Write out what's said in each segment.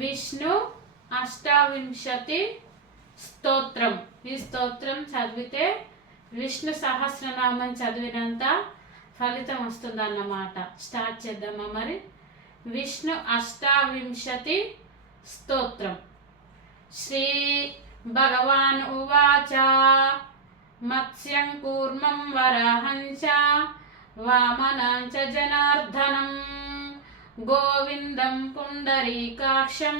విష్ణు అష్టావింశతి స్తోత్రం. ఈ స్తోత్రం చదివితే విష్ణు సహస్రనామం చదివినంత ఫలితం వస్తుందన్నమాట. స్టార్ట్ చేద్దామా మరి. విష్ణు అష్టావింశతి స్తోత్రం. శ్రీ భగవాన్ ఉవాచ మత్స్యం కూర్మం వరాహం చ వామనం చ జనార్దనం గోవిందం పుండరీకాక్షం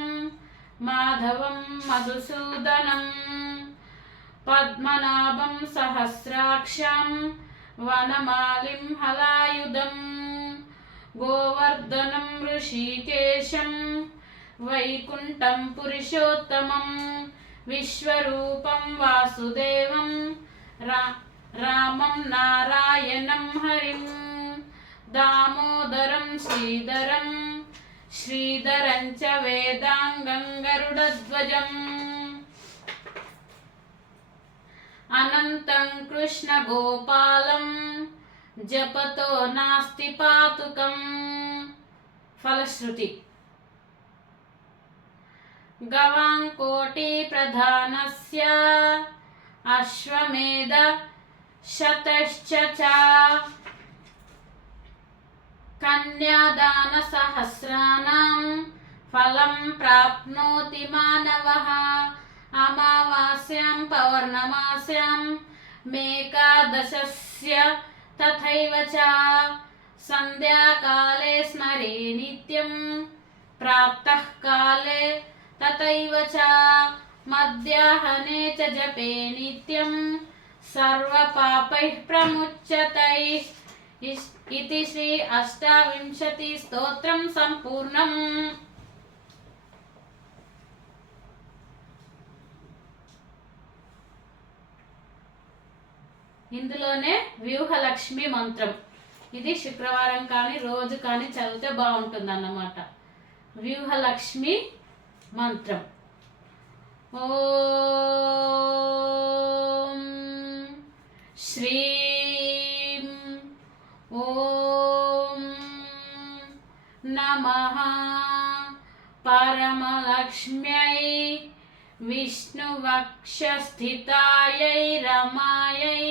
మాధవం మధుసూదనం పద్మనాభం సహస్రాక్షం వనమాలిం హలాయుధం గోవర్ధనం ఋషికేశం వైకుంఠం పురుషోత్తమం విశ్వరూపం వాసుదేవం రామం నారాయణం హరిం దామోదరం శ్రీధరం శ్రీధరం చ వేదాంగం గరుడధ్వజం అనంతం కృష్ణ గోపాలం జపతో నాస్తి పాతుకం. ఫలశ్రుతి. గవాం కోటి ప్రధానస్య అశ్వమేధ శతశ్చ కన్యాదాన సహస్రానాం ఫలం ప్రాప్నోతి మానవః అమావాస్యాం పౌర్ణమాస్యాం మేకాదశస్య తథైవ చ సంధ్యాకాలే స్మరే నిత్యం ప్రాప్తః కాలే తథైవ చ మధ్యాహ్నే చ జపే నిత్యం సర్వపాపైః ప్రముచ్యతే. ఇతి శ్రీ అష్టావింశతి స్తోత్రం సంపూర్ణం. ఇందులోనే వ్యూహలక్ష్మి మంత్రం. ఇది శుక్రవారం కానీ రోజు కానీ చదివితే బాగుంటుంది అన్నమాట. వ్యూహలక్ష్మి మంత్రం. ఓం శ్రీం ఓం నమః పరమలక్ష్మ్యై విష్ణువక్షస్థితాయై రమాయై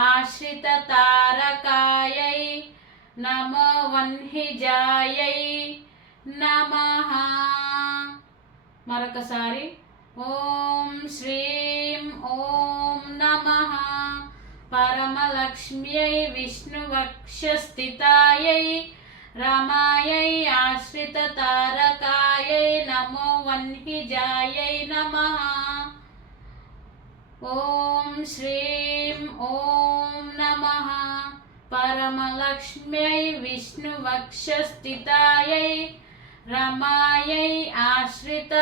ఆశ్రితతారకాయై నమో వన్హిజాయై నమః. మరొకసారి ఓం శ్రీం ఓం నమః పరమలక్ష్మ్యై విష్ణువక్షస్థితాయై రమాయై ఆశ్రితతారకాయై నమో వన్హిజాయై నమః. ఓం శ్రీం ఓం నమః పరమలక్ష్మ్యై విష్ణువక్షస్థితాయై రమాయై ఆశ్రితతారకాయై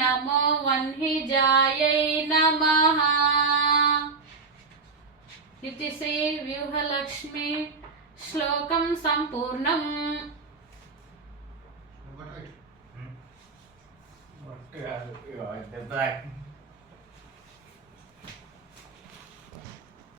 నమో వన్హిజాయై నమః. ఇది శ్రీ వ్యూహలక్ష్మి శ్లోకం సంపూర్ణం. What